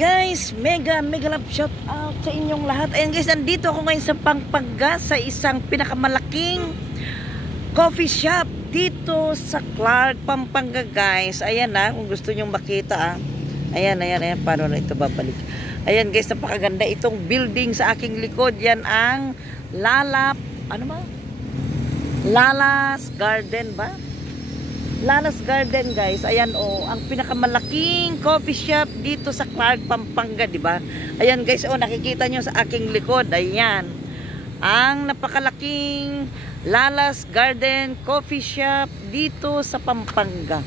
Guys, mega love shout out sa inyong lahat. Ayan guys, nandito ako ngayon sa Pampanga sa isang pinakamalaking coffee shop dito sa Clark, Pampanga guys. Ayan kung gusto nyong makita Ayan, paano na ito babalik. Ayan guys, napakaganda itong building sa aking likod. Yan ang Lala's Garden ba? Lala's Garden guys. Ayan ang pinakamalaking coffee shop dito sa Clark, Pampanga, di ba? Ayan guys, nakikita nyo sa aking likod. Ayan. Ang napakalaking Lala's Garden coffee shop dito sa Pampanga.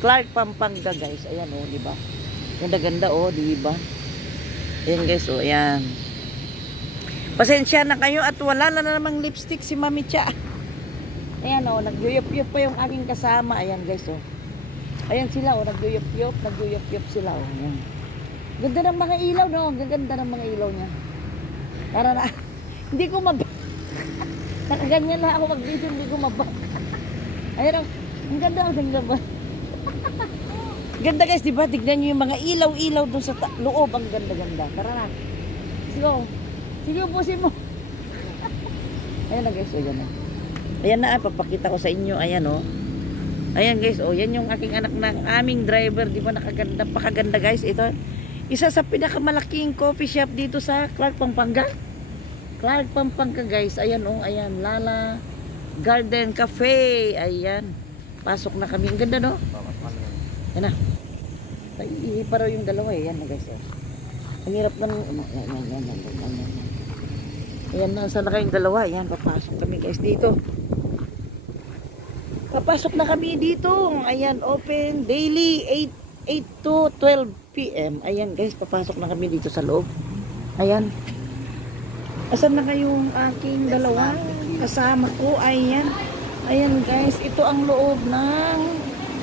Clark, Pampanga guys. Ayan di ba? Ganda-ganda di ba? Ayan guys, ayan. Pasensya na kayo at wala na namang lipstick si Mami Cha. Ayan nagyuyup-yup pa yung aking kasama. Ayan guys Ayan sila nagyuyup-yup sila Ayan. Ganda ng mga ilaw gaganda ng mga ilaw niya. Para na hindi ko nakaganyan na ako mag-video, hindi ko Ayan ang ganda ba? Ganda guys, di ba? Tignan niyo yung mga ilaw-ilaw doon sa loob, ang ganda-ganda. Tara na. Sige, upusin mo. Ayan na guys, ayan na. Ayan na, papakita ko sa inyo. Ayan Ayan guys, yan yung aking anak ng aming driver. Di ba nakaganda, pakaganda guys. Ito, isa sa pinakamalaking coffee shop dito sa Clark, Pampanga. Clark, Pampanga guys. Ayan ayan, Lala Garden Cafe. Ayan. Pasok na kami. Ang ganda Ayan na. Para yung dalawa Ayan na guys. Ang hirap na Ayan na, sana kayong dalawa. Ayan, papasok kami guys dito. Papasok na kami dito. Ayan, open daily 8 to 12 PM. Ayan guys, papasok na kami dito sa loob. Ayan. Asan na kayong aking dalawa? Kasama ko. Ayan. Ayan guys, ito ang loob ng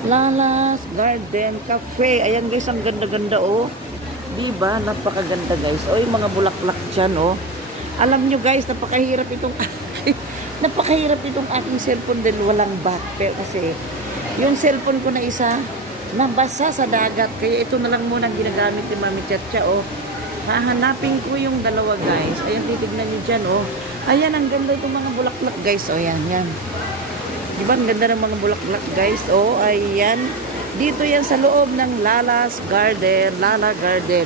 Lala's Garden Cafe. Ayan guys, ang ganda-ganda diba? Napakaganda guys. Yung mga bulaklak dyan Alam nyo guys, napakahirap itong aking cellphone dahil walang back. Pero kasi yung cellphone ko na isa nabasa sa dagat. Kaya ito na lang muna ginagamit ni Mami Chacha hahanapin ko yung dalawa guys. Ayan, titignan nyo dyan Ayan, ang ganda itong mga bulaklak guys. Ayan. Diba ang ganda ng mga bulaklak guys. Ayan. Dito yan sa loob ng Lala's Garden. Lala Garden.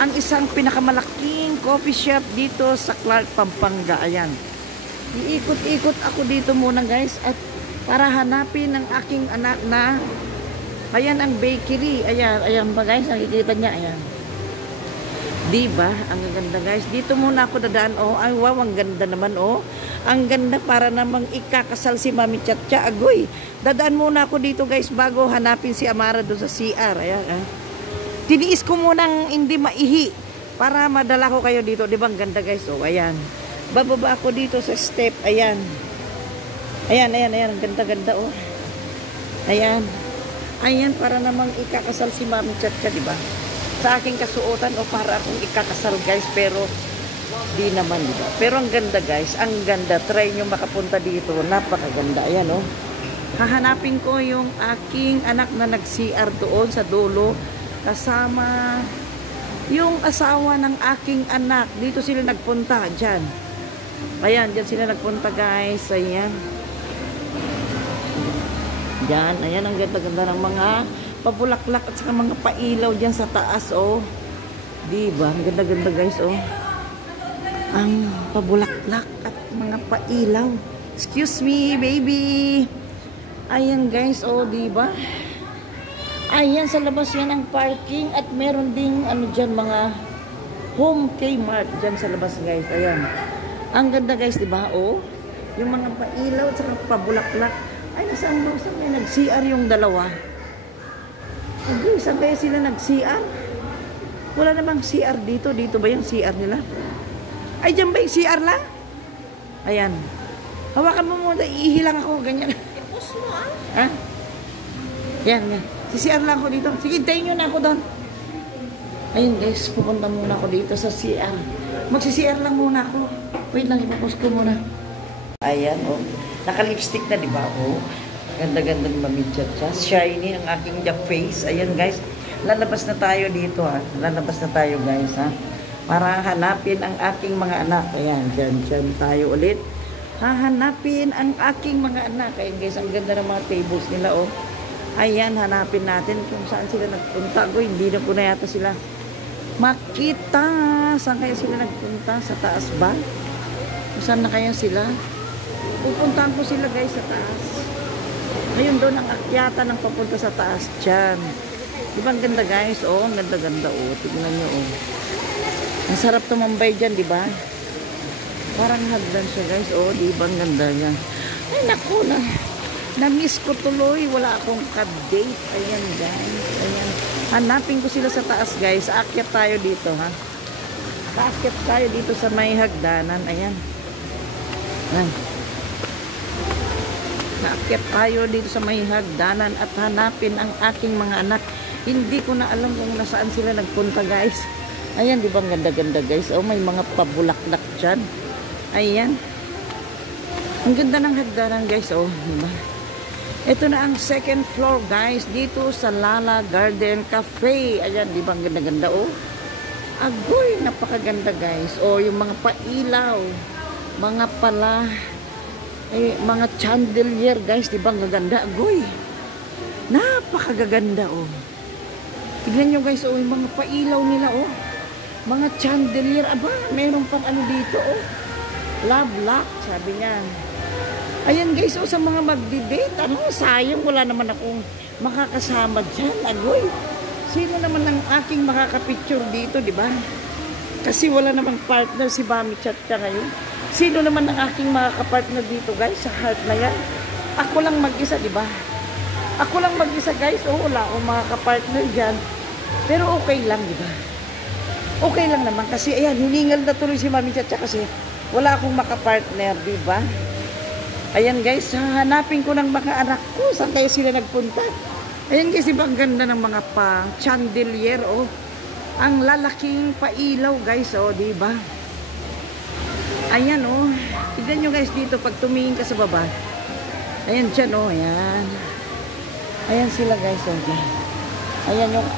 Ang isang pinakamalaking coffee shop dito sa Clark, Pampanga. Ayan. Iikot-ikot ako dito muna guys. At para hanapin ng aking anak na ayan ang bakery. Ayan ba guys? Nakikita niya. Ayan. Diba? Ang ganda guys. Dito muna ako dadaan. Ay wow, ang ganda naman Ang ganda, para namang ikakasal si Mami Chacha. Agoy. Dadaan muna ako dito guys bago hanapin si Amara doon sa CR. Ayan. Tiniis ko munang hindi maihi para madala ko kayo dito. Diba ang ganda guys? Ayan. Bababa ako dito sa step. Ayan. Ayan. Ang ganda-ganda Ayan. Ayan, para namang ikakasal si Mami Chacha, diba? Sa aking kasuotan para akong ikakasal guys, pero di naman, diba? Pero ang ganda guys, ang ganda. Try nyo makapunta dito, napakaganda. Ayan hahanapin ko yung aking anak na nag-CR doon sa dulo kasama yung asawa ng aking anak. Dito sila nagpunta, dyan. Ayan, dyan sila nagpunta guys. Ayan. Dyan, ayan ang ganda-ganda ng mga pabulaklak at saka mga pailaw dyan sa taas diba? Ang ganda-ganda guys ang pabulaklak at mga pailaw. Excuse me baby. Ayan guys diba? Ayan, sa labas yan ang parking at meron ding dyan mga home Kmart dyan sa labas guys. Ayan, ang ganda guys, diba? Yung mga pailaw at saka pabulaklak. Ay, saan may nag-CR yung dalawa? Saan kaya sila nag-CR? Wala namang CR dito. Dito ba yung CR nila? Ay, dyan ba yung CR lang? Ayan. Hawakan mo muna. Iihilang ako. Ganyan. I-post mo Ha? Yan. Si-CR lang ako dito. Sige, tayo nyo na ako doon. Ayun guys, pupunta muna ako dito sa CR. Magsi-CR lang muna ako. Wait lang, ipapost ko muna. Ayan, naka-lipstick na, diba? Ganda-ganda ni Mami Chacha. Shiny ang aking face. Ayan guys. lalabas na tayo dito ha. Lalabas na tayo guys ha. Para hanapin ang aking mga anak. Ayan, dyan tayo ulit. Hahanapin ang aking mga anak. Ayan guys, ang ganda ng mga tables nila oh. Ayan, hanapin natin kung saan sila nagpunta. Hindi na po na yata sila makita. Saan kaya sila nagpunta? Sa taas ba? Saan na kaya sila? Pupuntahan ko sila guys sa taas. Ngayon doon ang akyata ng papunta sa taas. Diyan. Di ba ang ganda guys? Oh, ang ganda-ganda oh. Tignan nyo oh. Ang sarap tumambay dyan, di ba? Parang hagdan siya guys. Oh, di ba ang ganda niya? Ay naku na. Na-miss ko tuloy. Wala akong ka-date. Ayan guys. Ayan. Hanapin ko sila sa taas guys. Aakyat tayo dito ha. Aakyat tayo dito sa may hagdanan. Ayan. Ayan. Naakyat tayo dito sa may hagdanan at hanapin ang aking mga anak. Hindi ko na alam kung nasaan sila nagpunta guys. Ayan, di ba ang ganda-ganda guys? Oh, may mga pabulaklak dyan. Ayan. Ang ganda ng hagdanan guys. Oh, diba? Ito na ang second floor guys. Dito sa Lala Garden Cafe. Ayan, di ba ang ganda-ganda oh? Agoy, napakaganda guys. Oh, yung mga pailaw. Mga pala. Mga chandelier guys. Di ba ang gaganda? Agoy. Napakagaganda oh. Tignan nyo guys oh. Yung mga pailaw nila oh. Mga chandelier. Aba, mayroon pang ano dito oh. Love lock, sabi niya. Ayan guys, oh, sa mga magdi-date, ano, sayang wala naman akong makakasama dyan. Agoy, sino naman ang aking makakapicture dito, di ba? Kasi wala namang partner si Mami Chacha ngayon. Sino naman ang aking makakapartner dito guys, sa heart na yan? Ako lang mag-isa, di ba? Ako lang mag-isa guys, oh, wala akong makakapartner dyan. Pero okay lang, di ba? Okay lang naman kasi, ayan, hiningal na tuloy si Mami Chacha kasi wala akong makapartner, di ba? Ayan guys, hanapin ko ng mga anak ko. Saan kayo sila nagpunta? Ayan guys, diba ang ganda ng mga chandelier, oh. Ang lalaking pailaw guys, oh, diba? Ayan, oh. Tignan nyo guys dito, pag tumingin ka sa baba. Ayan dyan, oh, ayan. Ayan sila guys, oh.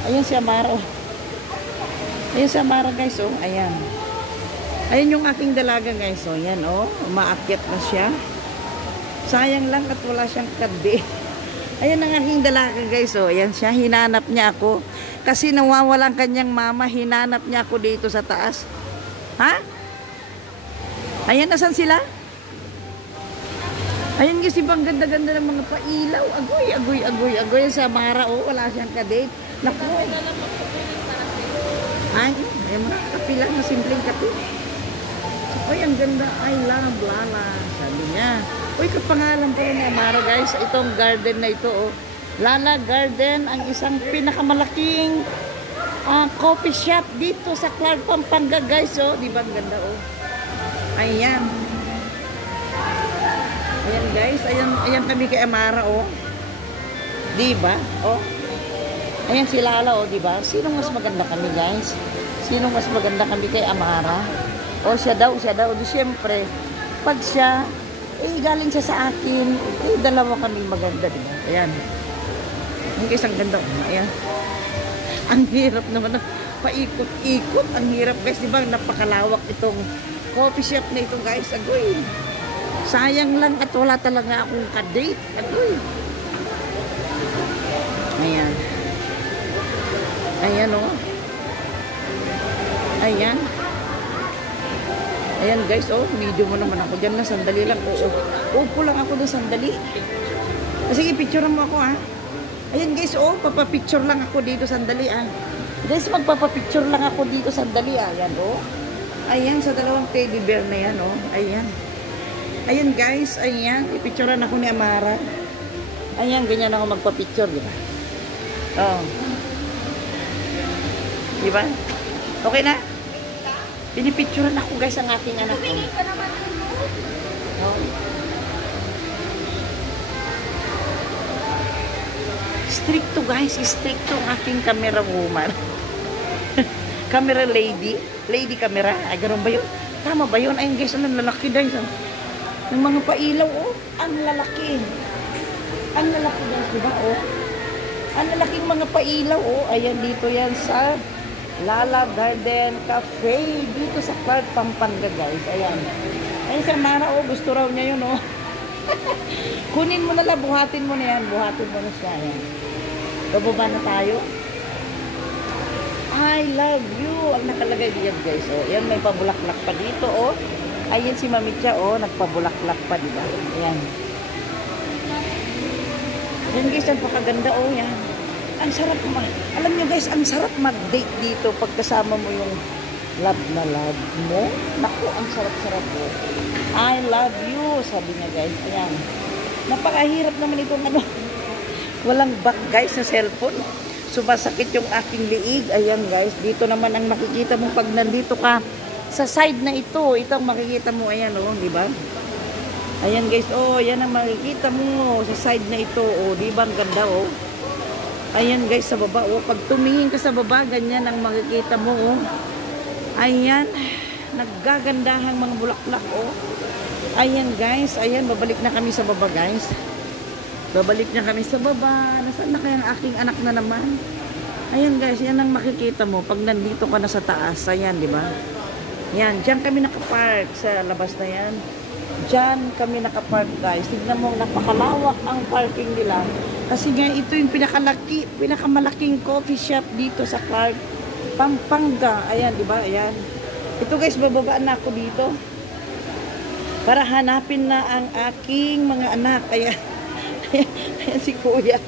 Ayan si Amara, oh. Ayan si Amara guys, oh, ayan. Ayan yung aking dalaga guys, oh, ayan, oh. Umaakyat na siya. Sayang lang at wala siyang kadi. Ayan ang aking dalaga guys. Oh, ayan siya. Hinanap niya ako. Kasi nawawalan kanyang mama. Hinanap niya ako dito sa taas. Ha? Ayan, nasan sila? Ayan guys, ibang ganda-ganda ng mga pailaw. Agoy. Sa Mara, oh, wala siyang kadate. Naku. Ay, mga kape lang. Simpleng kape. Ay, ang ganda. I love Lala. Sabi niya. Uy, kapangalan pala ni Amara guys. Itong garden na ito, oh. Lala Garden, ang isang pinakamalaking coffee shop dito sa Clark, Pampanga guys, oh. Di ba ang ganda, oh. Ayan. Ayan guys, ayan kami kay Amara, oh. Di ba? Oh. Ayan si Lala, oh, di ba? Sino mas maganda kami guys? Sino mas maganda kami kay Amara? Oh, siya daw. Di syempre, pag siya galing siya sa akin. Dalawa kami maganda, di ba? Ayan. Ang isang ganda. Ayan. Ang hirap naman. Paikot-ikot. Ang hirap, guys. Di ba? Napakalawak itong coffee shop na ito, guys. Agoy. Sayang lang at wala talaga akong ka-date. Agoy. Ayan. Ayan, oh. Ayan. Ayan guys, oh, video mo naman ako dyan na, sandali lang. Upo lang ako doon, sandali. Sige, picture mo ako, ha. Ayan guys, oh, papapicture lang ako dito, sandali, ah. Guys, magpapapicture lang ako dito, sandali, ah. Ayan, oh. Ayan, sa dalawang teddy bear na yan, oh. Ayan. Ayan guys, ayan. Ipicturean ako ni Amara. Ayan, ganyan ako magpapicture, di ba? Oh. Di ba? Okay na? Pinipicturean ako guys ang aking anak ko. Oh. Stricto guys, stricto ang aking camera woman. Camera lady. Lady camera. Ay, ganoon ba yun? Tama ba yun? Ayun guys, ang lalaki guys. Yung mga pailaw, oh. Ang lalaki. Ang lalaki guys, diba? Oh. Ang lalaking mga pailaw, oh. Ayan, dito yan sa Lala Garden Cafe. Dito sa Clark, Pampanga, guys. Ayan. Ayan, si Mara, oh. Gusto raw niya yun, oh. Kunin mo na lang, buhatin mo na yan. Buhatin mo na siya, ayan. Bababa na tayo. I love you. Ang nakalagay diyan, guys, oh. Ayan, may pabulaklak pa dito, oh. Ayan si Mami Cha, oh. Nagpabulaklak pa, diba? Ayan. Yan guys, ang pakaganda, oh, yan. Ang sarap alam nyo guys, ang sarap mag-date dito pagkasama mo yung love na love mo. Naku, ang sarap-sarap po. I love you, sabi niya guys. Ayan. Napakahirap naman itong ano. Walang back guys na cellphone. Sumasakit yung aking liig. Ayan guys, dito naman ang makikita mo pag nandito ka sa side na ito. Ito ang makikita mo, ayan oh, di ba? Ayan guys, oh, yan ang makikita mo sa side na ito, oh, di ba ang ganda, oh. Ayan guys, sa baba, oh, pag tumingin ka sa baba, ganyan ang makikita mo, oh. Ayan, naggagandahang mga bulaklak, oh. Ayan guys, ayan, babalik na kami sa baba guys. Babalik na kami sa baba. Nasaan na kaya ang aking anak na naman? Ayan guys, yan ang makikita mo pag nandito ka na sa taas. Ayan, di ba? Yan, dyan kami nakapark sa labas na yan. Diyan kami nakapark guys. Tignan mo, napakalawak ang parking nila. Kasi nga ito yung pinakamalaking coffee shop dito sa Clark, Pampanga. Ayan, di ba? Ayan. Ito guys, bababa na ako dito. Para hanapin na ang aking mga anak. Ayan. Ayan si Kuya.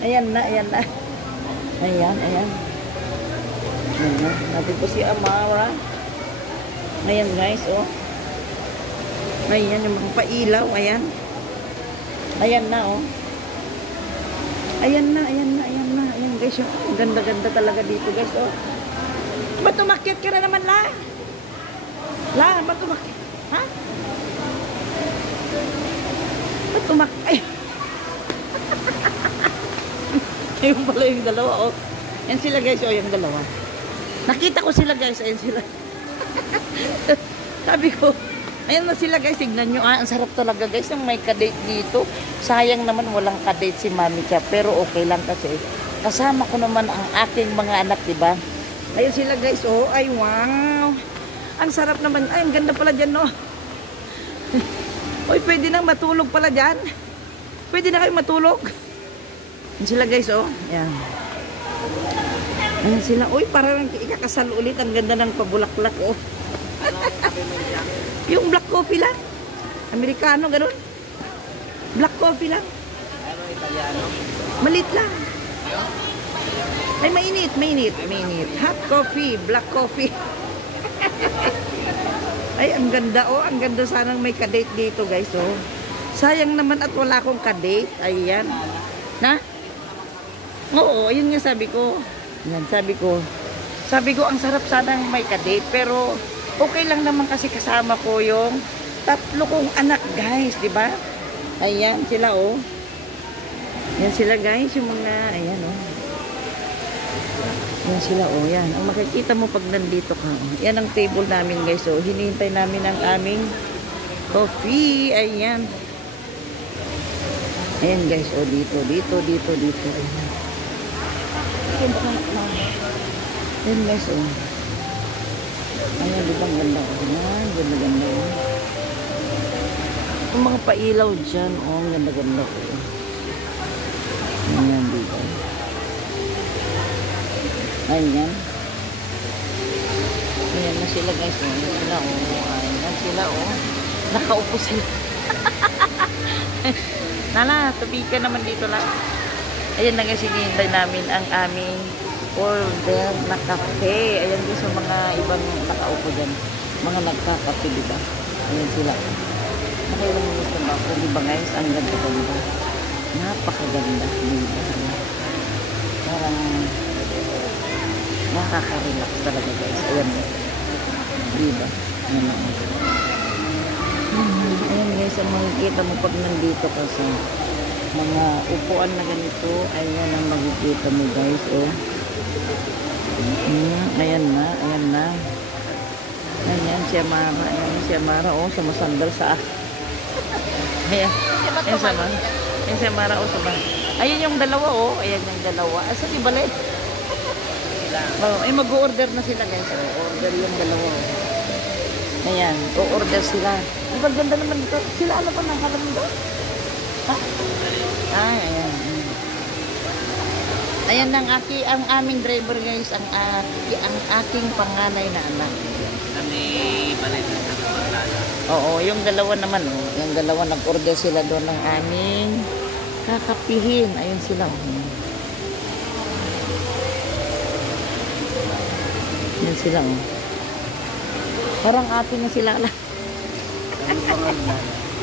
Ayan na, ayan na. Ayan, ayan. Ayan na. Natin po si Amara. Ayan guys, oh. Ayan, yung mga pailaw, ayan. Ayan na, oh. Ayan na, ayan na, ayan na. Ayan, guys, oh. Ganda-ganda talaga dito, guys, oh. Ba't umakyat ka na naman, La? La, ba't umakyat? Ha? Ba't umakyat? Ay! Ayun pala yung dalawa, oh. Ayan sila, guys, oh, yung dalawa. Nakita ko sila, guys, ayan sila. Sabi ko, ayan na sila guys, tignan nyo. Ang sarap talaga guys ng may kadate dito. Sayang naman walang kadate si Mami Cha. Pero okay lang kasi kasama ko naman ang aking mga anak, diba? Ayun sila guys, oh. Ay wow. Ang sarap naman. Ay, ang ganda pala dyan, no? Uy, pwede nang matulog pala dyan. Pwede na kayo matulog. Ayun sila guys, oh. Ayan. Ayan sila. Uy, parang ikakasal ulit. Ang ganda ng pabulaklak, oh. Yung black coffee lang. Amerikano, ganun. Black coffee lang. Ano, Italiano? Malit lang. Ay, mainit, mainit, mainit. Hot coffee, black coffee. Ay, ang ganda, oh. Ang ganda sanang may kadate dito, guys, oh. Sayang naman at wala akong kadate. Ayan. Na? Oo, ayun nga sabi ko. Yan, sabi ko. Sabi ko, ang sarap sanang may kadate, pero okay lang naman kasi kasama ko yung tatlo kong anak, guys, di ba? Ayan sila, oh. Yan sila, guys, yung mga, ayan, oh. Yan sila, oh, yan. Ang makikita mo pag nandito ka, oh. Yan ang table namin, guys, oh. Hinihintay namin ang aming coffee. Ayan. Ayan, guys, oh, dito. Ayan. Ayan, guys, oh. Ayan, di ba ang ganda ko? Ayan, ganda-ganda ko. Yung mga pailaw dyan, oh, ang ganda-ganda ko. Ayan, di ba? Ayan. Ayan na sila, guys. Ayan sila, oh. Ayan sila, oh. Nakaupo sila. Nala, tabi ka naman dito lang. Ayan na guys, hinihintay namin ang aming order na kape. Ayan din sa mga ibang nakaupo dyan. Mga nagkakape, diba? Ayan sila. Nakailang minutes na ba ako? Diba guys? Ang ganda ko, diba? Napakaganda. Diba? Parang nakaka-relax talaga guys. Ayan. Diba? Ayan. Ayan guys, ang makikita mo pag nandito kasi mga upuan na ganito. Ayan ang makikita mo guys. Oh. Ayan na, ayan na. Ayan si Amara, ayan si Amara, oh, sumasandal sa ayan, ayan sama. Yan si Mara, sa ba? Ayun yung dalawa, oh. Ayan yung dalawa. Asa di balik? Oh, ay mag-order na sila, guys. Order yung dalawa. Ayan, o-order sila. Ang ganda naman dito. Sila ano pa nakalam dito? Ha? Ay, ayan. Ayan ang aming driver, guys. Ang aking panganay na anak. Kami balik sa Paglaga. Oo, yung dalawa naman. Oh. Yung dalawa nag-order sila doon ng aming kakapihin. Ayun sila. Yan sila, oh. Parang atin na sila. Kami pangalan.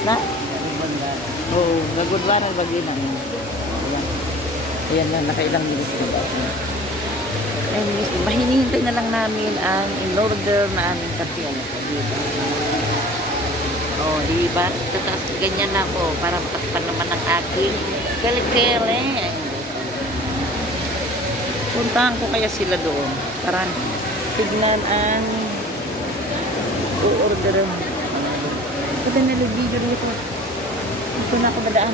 Na? Kami bandan. Oo, nagudwanan bagina. Ayan. Ayan na, nakailang minutes na ba? Ay, mahinihintay na lang namin ang in-order na aming kape. Oh, di ba? Tapos ganyan na ako para matakpan naman ang aking kele-kele. Puntahan ko kaya sila doon para tignan ang o-order. Ito na video dito. Dito na ako dadaan.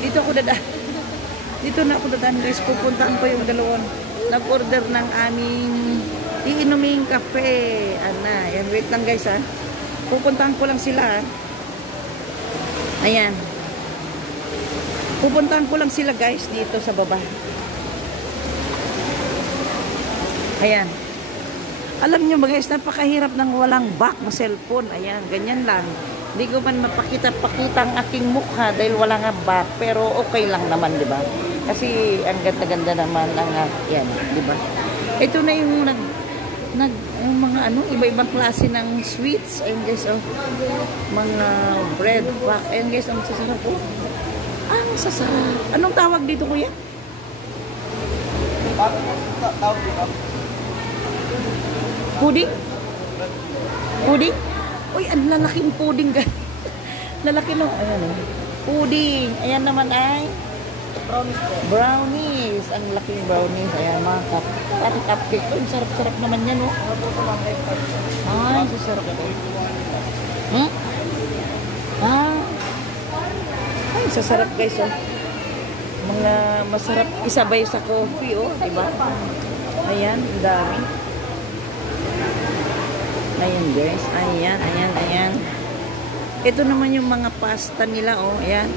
Dito na ako dadaan, guys. Pupuntahan ko yung dalawang nag-order ng aming iinuming kape. Ana, yan, wait lang, guys, ha. Pupuntahan ko lang sila, ha. Ayan. Pupuntahan ko lang sila, guys, dito sa baba. Ayan. Alam nyo ba, guys, napakahirap ng walang back na cellphone. Ayan, ganyan lang. Hindi ko man mapakita-pakita ang aking mukha dahil wala nga back. Pero okay lang naman, di ba? Kasi ang ganda-ganda naman ang, yan, di ba? Ito na yung yung mga ano, iba-ibang klase ng sweets. Ayun, guys, oh. Mga bread back. Ayun, guys, ang sasarap, oh. Ang sasarap. Anong tawag dito, kuya? Tawag dito. Pudding? Pudding? Uy, ang lalaking pudding, guys. Lalaki no. Ayan, oh. Pudding. Ayan naman ay Brownies po. brownies. Ang laking brownies. Ayan, mga cupcake. Uy, sarap-sarap naman yan, oh. Ay, sasarap ito. Hmm? Ah. Ay, sasarap, guys, oh. Mga masarap isabay sa coffee, oh. Diba? Ayan, ang dami. Ayan, guys. Ayan. Ito naman yung mga pasta nila, oh. Ayan.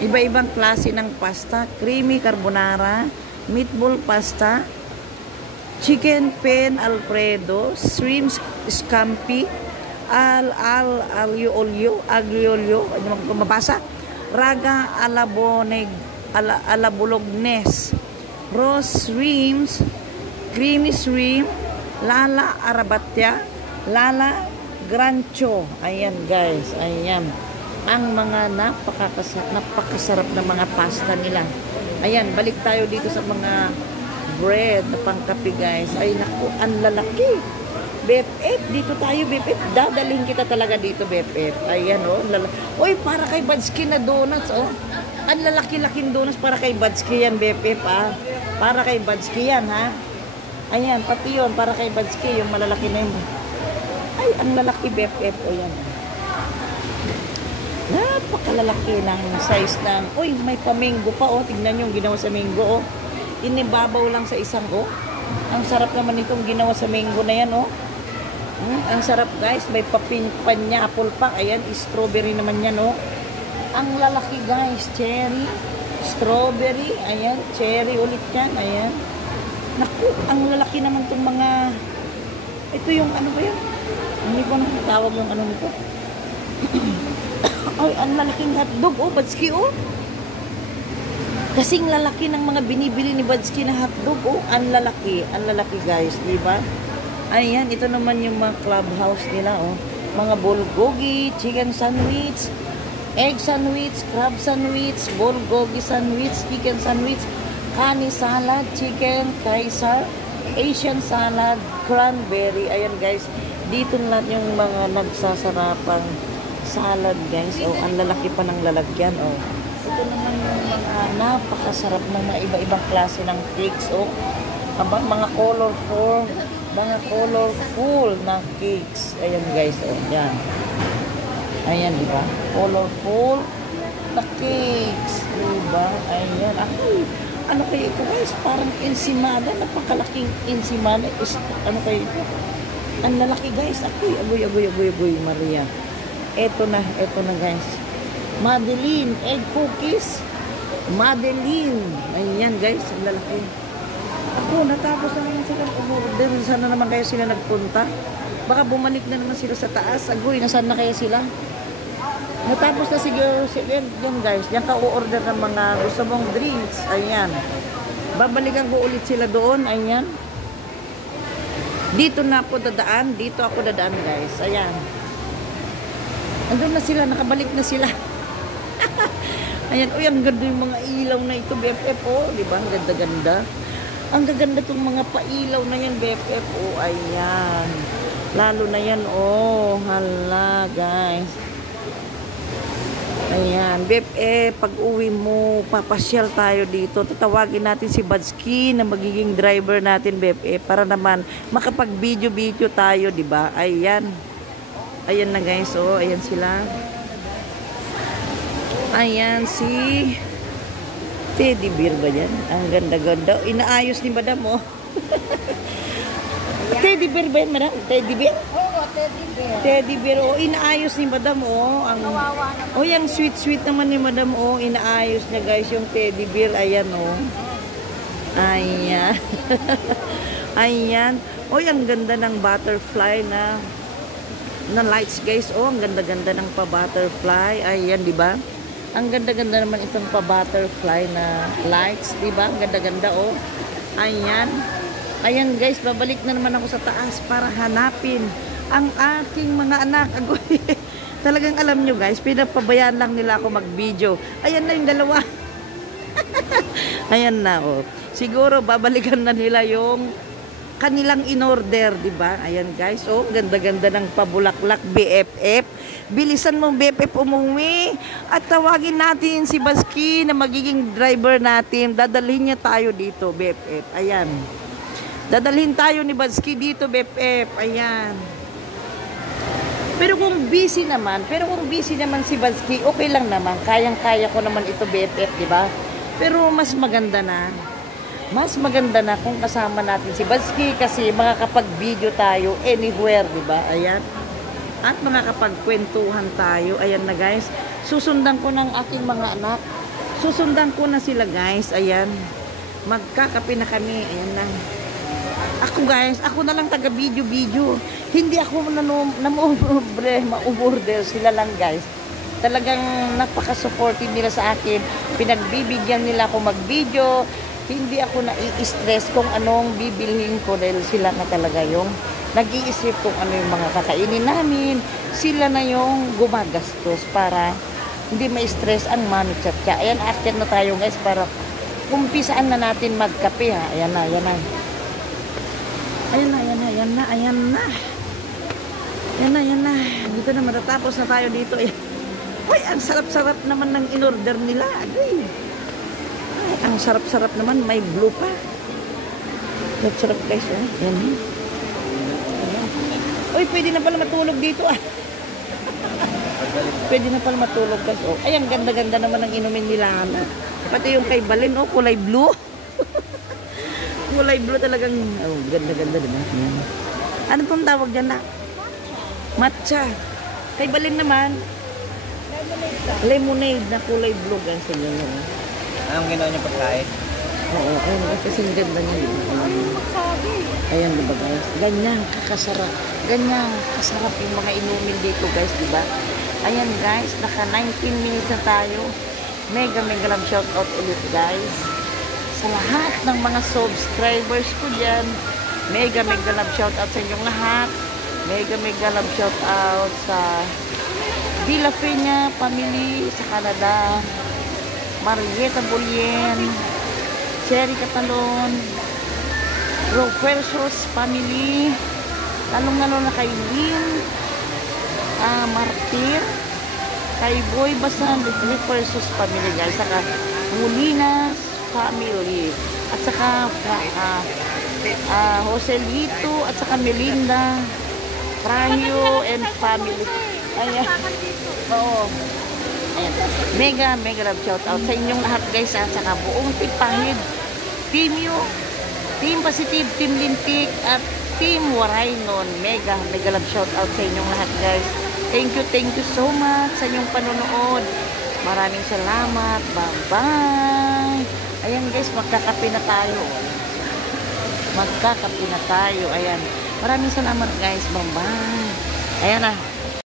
Iba-ibang klase ng pasta. Creamy carbonara, meatball pasta, chicken pen alfredo, shrimp scampi, aglio olio, ano mabasa? Raga alla bolognese, roast shrimps, creamy shrimp, lala arabatya, lala grancho. Ayan, guys. Ayan. Ang mga napakasarap na mga pasta nila. Ayan, balik tayo dito sa mga bread na pangkape, guys. Ay, naku, ang lalaki. BFF, dito tayo, BFF. Dadalhin kita talaga dito, BFF. Ayan, oh. Uy, para kay Badsky na donuts, oh. Ang lalaki-laking donuts para kay Badsky yan, BFF, ah. Para kay Badsky yan, ha. Ayan, pati yun, para kay Badsky, yung malalaki na yun. Ay, ang lalaki, BFF, o yan. Napakalalaki ng size ng, uy, may pamingo pa, oh. Tignan nyo yung ginawa sa mango, oh. Inibabaw lang sa isang, oh. Ang sarap naman itong ginawa sa mango na yan, oh. Ang sarap, guys. May papinpanya, apple pa. Ayan, strawberry naman yan, oh. Ang lalaki, guys. Cherry, strawberry. Ayan, cherry ulit yan. Ayan. Naku, ang lalaki naman itong mga, ito yung, ano ba yan? Hindi ko na tawag yung ano nito. Ay, ang lalaking hotdog, oh, Badsky, oh. Kasing lalaki ng mga binibili ni Badsky na hotdog, oh. Ang lalaki, guys, di ba? Ayan, ito naman yung mga clubhouse nila, oh. Mga bulgogi, chicken sandwich, egg sandwich, crab sandwich, bulgogi sandwich, chicken sandwich, kani salad, chicken, Kaiser, Asian salad, cranberry. Ayan, guys, dito lahat yung mga nagsasarapang salad, guys. Oh, ang lalaki pa ng lalagyan, oh. Ito naman yung mga napakasarap ng mga iba-ibang klase ng cakes, oh. Mga colorful na cakes. Ayan, guys, oh. Yan. Ayan, di ba? Colorful na cakes. Diba? Ayan. Ano kayo ito guys? Parang ensimada. Napakalaking ensimada. Ano kayo ito? Ang lalaki guys. Agoy, Maria. Ito na guys. Madeline. Egg cookies. Madeline. Ayan guys. Ang lalaki. Natapos na naman sila. Sana naman kaya sila nagpunta. Baka bumalik na naman sila sa taas. Agoy, nasaan na kaya sila? Natapos na siguro yan guys. Yan ka o-order ng mga gusto mong drinks. Ayan. Babalikan ko ulit sila doon. Ayan. Dito na ako dadaan. Dito ako dadaan guys. Ayan. Andun na sila. Nakabalik na sila. Ayan. Uy, ang ganda yung mga ilaw na ito. BFF oh. Diba? Ang ganda-ganda. Ang gaganda itong mga pailaw na yan. BFF oh. Ayan. Lalo na yan oh. Hala guys. Ayan, pag uwi mo, papasyal tayo dito. Tatawagin natin si Badsky na magiging driver natin, para naman makapag-video-video tayo, di ba? Ayan. Ayan na guys, oh, ayan sila. Ayan si Teddy Bear ba yan? Ang ganda-ganda. Inaayos ni Madam, oh. Teddy Bear ba yan, Madam? Teddy Bear? Teddy Bear, oh, inaayos ni Madam, oh. Oh, yung sweet naman ni Madam, oh. Inaayos niya, guys, yung Teddy Bear. Ayan, oh. Ayan. Ayan. Oh, yung ganda ng butterfly na lights, guys. Oh, ang ganda-ganda ng pa-butterfly. Ayan, di ba? Ang ganda-ganda naman itong pa-butterfly na lights, di ba? Ang ganda-ganda, oh. Ayan. Ayan, guys, babalik na naman ako sa taas para hanapin ang aking mga anak. Agoy. Talagang alam nyo guys, pinapabayaan lang nila ako mag-video. Ayan na yung dalawa. Ayan na oh. Siguro babalikan na nila yung kanilang in-order, di ba? Ayan guys, oh, ganda-ganda ng pabulaklak BFF. Bilisan mo BFF umuwi at tawagin natin si Badsky na magiging driver natin. Dadalhin niya tayo dito, BFF. Ayan. Dadalhin tayo ni Badsky dito, BFF. Ayan. Pero kung busy naman si Badsky, okay lang naman. Kayang-kaya ko naman ito, BFF, di ba? Pero mas maganda na kung kasama natin si Badsky kasi makakapag-video tayo anywhere, di ba? Ayan. At makakapagkwentuhan tayo. Ayan na, guys. Susundan ko ng aking mga anak. Susundan ko na sila, guys. Ayan. Magkakape na kami. Ayan na. Ako guys, ako na lang taga-video-video. Hindi ako ma-order. Sila lang guys. Talagang napaka-supportive nila sa akin. Pinagbibigyan nila ako mag-video. Hindi ako nai-stress kung anong bibilhin ko dahil sila na talaga yung nag-iisip kung ano yung mga kakainin namin. Sila na yung gumagastos para hindi ma-stress ang Mami Chacha. Ayan, after na tayo guys para kumpisaan na natin magkape ha. Ayan na. Dito na, matatapos na tayo dito. Uy, ang sarap-sarap naman ng in-order nila. Ay, ang sarap-sarap naman. May blue pa. Sarap guys. Ayan. Uy, pwede na pala matulog dito ah. Pwede na pala matulog guys. Oh, ay, ang ganda-ganda naman ng inumin nila. Pati yung kay Balin, oh, kulay blue. Kulay blue talagang, oh, ganda-ganda diba? Yan. Ano pong tawag dyan na? Matcha. Kay Balin naman, lemonade na kulay blue guys. Anong ginawa niyo pagkain? Oo, ayun kasi ang ganda niya. Ayan diba guys? Ganyan kakasarap. Ganyan kasarap yung mga inumin dito guys, diba? Ayan guys, naka 19 minutes na tayo. Mega love shoutout ulit guys. Sa lahat ng mga subscribers ko dyan, mega love shoutout sa inyong lahat. Mega love shoutout sa Villa Peña family sa Canada, Marieta Bulien, Cherry Catalon, Roquersos family, lalong-lalo na kay Lynn Martir, kay Boy Basan, Roquersos family guys, saka Mulinas family, at saka Joselito, at saka Melinda Prahio and family. Ayan. Oo. Ayan. Mega love shout out sa inyong lahat guys at saka buong Tipahid. Team You, Team Positive, Team Lintik at Team Waraynon. Mega love shout out sa inyong lahat guys. Thank you so much sa inyong panonood. Maraming salamat. Bye-bye. Ayan guys, magkakape na tayo. Magkakape na tayo. Ayan. Maraming salamat guys. Bye-bye. Ayan na.